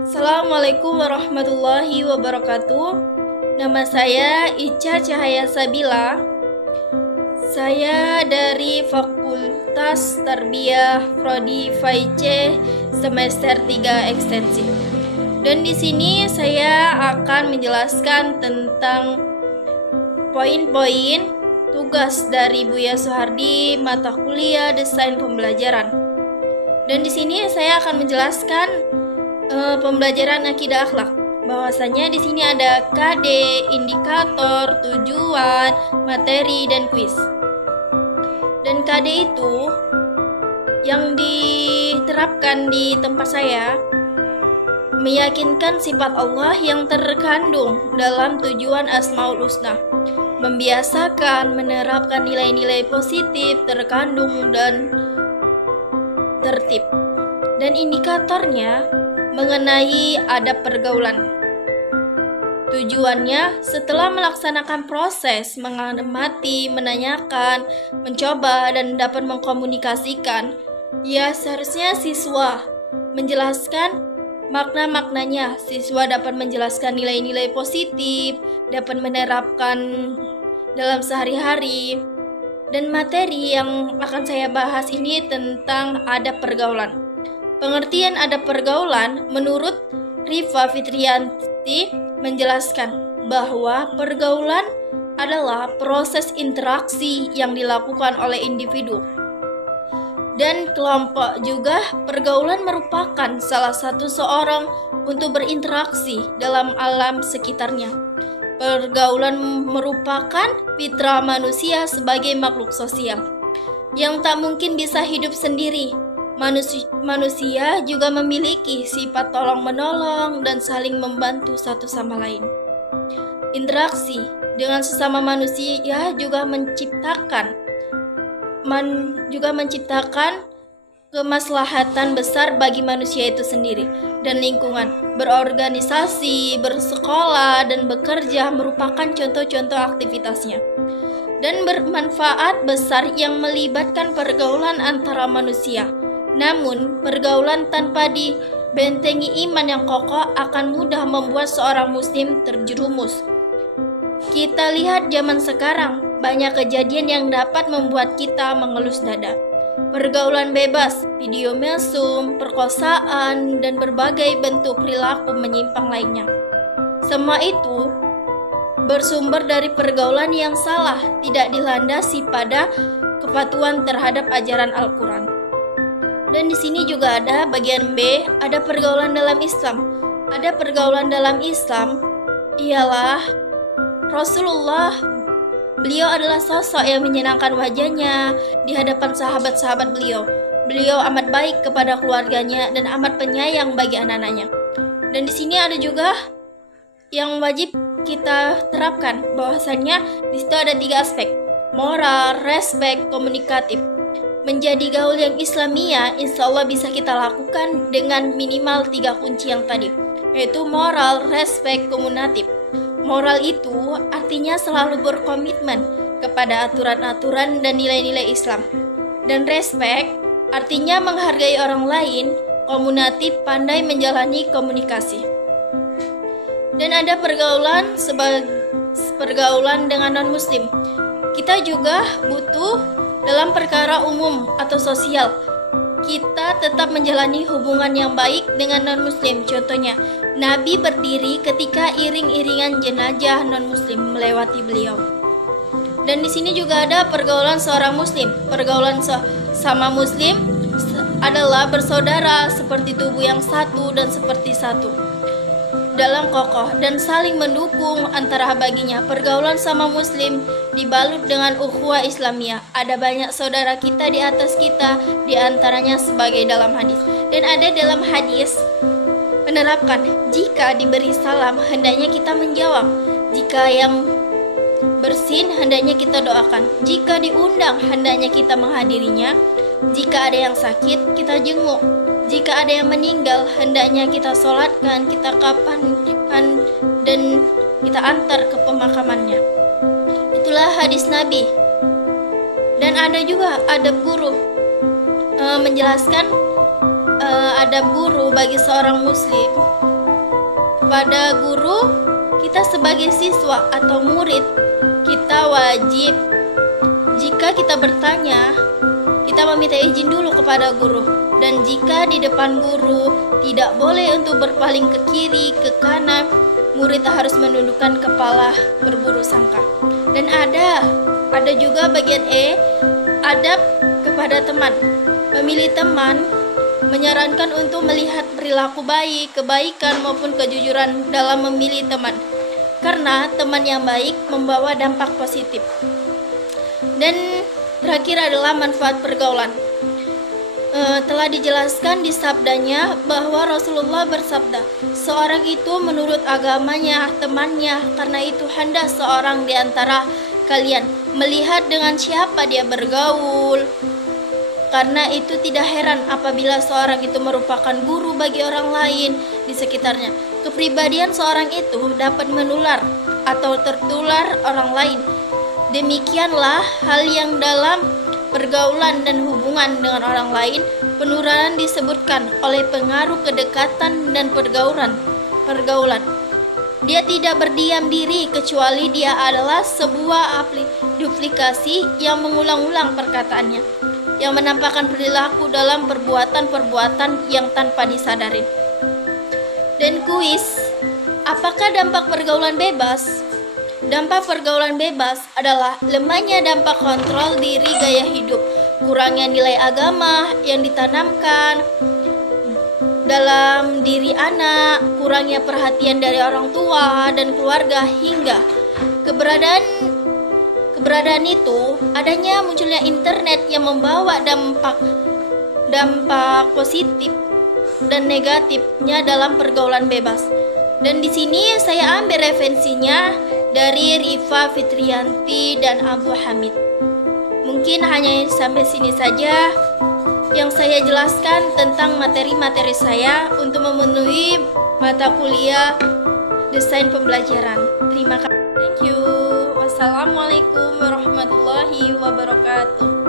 Assalamualaikum warahmatullahi wabarakatuh. Nama saya Ica Cahaya Sabila. Saya dari Fakultas Tarbiyah Prodi VC semester 3 ekstensif. Dan di sini saya akan menjelaskan tentang poin-poin tugas dari Buya Soehardi mata kuliah Desain Pembelajaran. Dan di sini saya akan menjelaskan pembelajaran akidah akhlak. Bahwasanya di sini ada KD, indikator, tujuan, materi, dan kuis. Dan KD itu yang diterapkan di tempat saya meyakinkan sifat Allah yang terkandung dalam tujuan Asmaul Husna, membiasakan menerapkan nilai-nilai positif terkandung dan tertib. Dan indikatornya mengenai adab pergaulan. Tujuannya setelah melaksanakan proses mengamati, menanyakan, mencoba, dan dapat mengkomunikasikan, ya seharusnya siswa menjelaskan makna-maknanya. Siswa dapat menjelaskan nilai-nilai positif, dapat menerapkan dalam sehari-hari. Dan materi yang akan saya bahas ini tentang adab pergaulan. Pengertian adab pergaulan menurut Rifa Fitriyanti menjelaskan bahwa pergaulan adalah proses interaksi yang dilakukan oleh individu dan kelompok. Juga pergaulan merupakan salah satu seorang untuk berinteraksi dalam alam sekitarnya. Pergaulan merupakan fitrah manusia sebagai makhluk sosial yang tak mungkin bisa hidup sendiri. Manusia juga memiliki sifat tolong-menolong dan saling membantu satu sama lain. Interaksi dengan sesama manusia juga menciptakan kemaslahatan besar bagi manusia itu sendiri dan lingkungan. Berorganisasi, bersekolah, dan bekerja merupakan contoh-contoh aktivitasnya dan bermanfaat besar yang melibatkan pergaulan antara manusia. Namun, pergaulan tanpa dibentengi iman yang kokoh akan mudah membuat seorang muslim terjerumus. Kita lihat zaman sekarang, banyak kejadian yang dapat membuat kita mengelus dada. Pergaulan bebas, video mesum, perkosaan, dan berbagai bentuk perilaku menyimpang lainnya. Semua itu bersumber dari pergaulan yang salah, tidak dilandasi pada kepatuhan terhadap ajaran Al-Quran. Dan di sini juga ada bagian B, ada pergaulan dalam Islam. Ada pergaulan dalam Islam ialah Rasulullah. Beliau adalah sosok yang menyenangkan wajahnya di hadapan sahabat-sahabat beliau. Beliau amat baik kepada keluarganya dan amat penyayang bagi anak-anaknya. Dan di sini ada juga yang wajib kita terapkan, bahwasannya di situ ada 3 aspek: moral, respek, komunikatif. Menjadi gaul yang Islamiyah, insya Allah bisa kita lakukan dengan minimal 3 kunci yang tadi, yaitu moral, respek, komunikatif. Moral itu artinya selalu berkomitmen kepada aturan-aturan dan nilai-nilai Islam. Dan respek artinya menghargai orang lain. Komunikatif pandai menjalani komunikasi. Dan ada pergaulan pergaulan dengan non-muslim. Kita juga butuh dalam perkara umum atau sosial, kita tetap menjalani hubungan yang baik dengan non-muslim. Contohnya, Nabi berdiri ketika iring-iringan jenazah non-muslim melewati beliau. Dan di sini juga ada pergaulan seorang muslim. Pergaulan sama muslim adalah bersaudara, seperti tubuh yang satu dan seperti satu dalam kokoh dan saling mendukung antara baginya. Pergaulan sama muslim dibalut dengan ukhuwah Islamiyah. Ada banyak saudara kita di atas kita, di antaranya sebagai dalam hadis. Dan ada dalam hadis menerapkan jika diberi salam hendaknya kita menjawab, jika yang bersin hendaknya kita doakan, jika diundang hendaknya kita menghadirinya, jika ada yang sakit kita jenguk, jika ada yang meninggal hendaknya kita sholatkan, kita kafankan, dan kita antar ke pemakamannya. Itulah hadis Nabi. Dan ada juga adab guru menjelaskan adab guru bagi seorang muslim. Kepada guru, kita sebagai siswa atau murid, kita wajib, jika kita bertanya, kita meminta izin dulu kepada guru. Dan jika di depan guru, tidak boleh untuk berpaling ke kiri, ke kanan. Murid harus menundukkan kepala berburu sangka. Dan ada juga bagian E, adab kepada teman. Memilih teman menyarankan untuk melihat perilaku baik, kebaikan maupun kejujuran dalam memilih teman. Karena teman yang baik membawa dampak positif. Dan terakhir adalah manfaat pergaulan. Telah dijelaskan di sabdanya bahwa Rasulullah bersabda, seorang itu menurut agamanya temannya, karena itu hendak seorang di antara kalian melihat dengan siapa dia bergaul. Karena itu tidak heran apabila seorang itu merupakan guru bagi orang lain di sekitarnya. Kepribadian seorang itu dapat menular atau tertular orang lain. Demikianlah hal yang dalam pergaulan dan hubungan dengan orang lain, penularan disebutkan oleh pengaruh kedekatan dan pergaulan. Dia tidak berdiam diri kecuali dia adalah sebuah duplikasi yang mengulang-ulang perkataannya, yang menampakkan perilaku dalam perbuatan-perbuatan yang tanpa disadari. Dan kuis, apakah dampak pergaulan bebas? Dampak pergaulan bebas adalah lemahnya dampak kontrol diri gaya hidup, kurangnya nilai agama yang ditanamkan dalam diri anak, kurangnya perhatian dari orang tua dan keluarga, hingga keberadaan itu adanya munculnya internet yang membawa dampak positif dan negatifnya dalam pergaulan bebas. Dan di sini saya ambil referensinya dari Rifa Fitriyanti dan Abu Hamid. Mungkin hanya sampai sini saja yang saya jelaskan tentang materi-materi saya untuk memenuhi mata kuliah desain pembelajaran. Terima kasih. Thank you. Wassalamualaikum warahmatullahi wabarakatuh.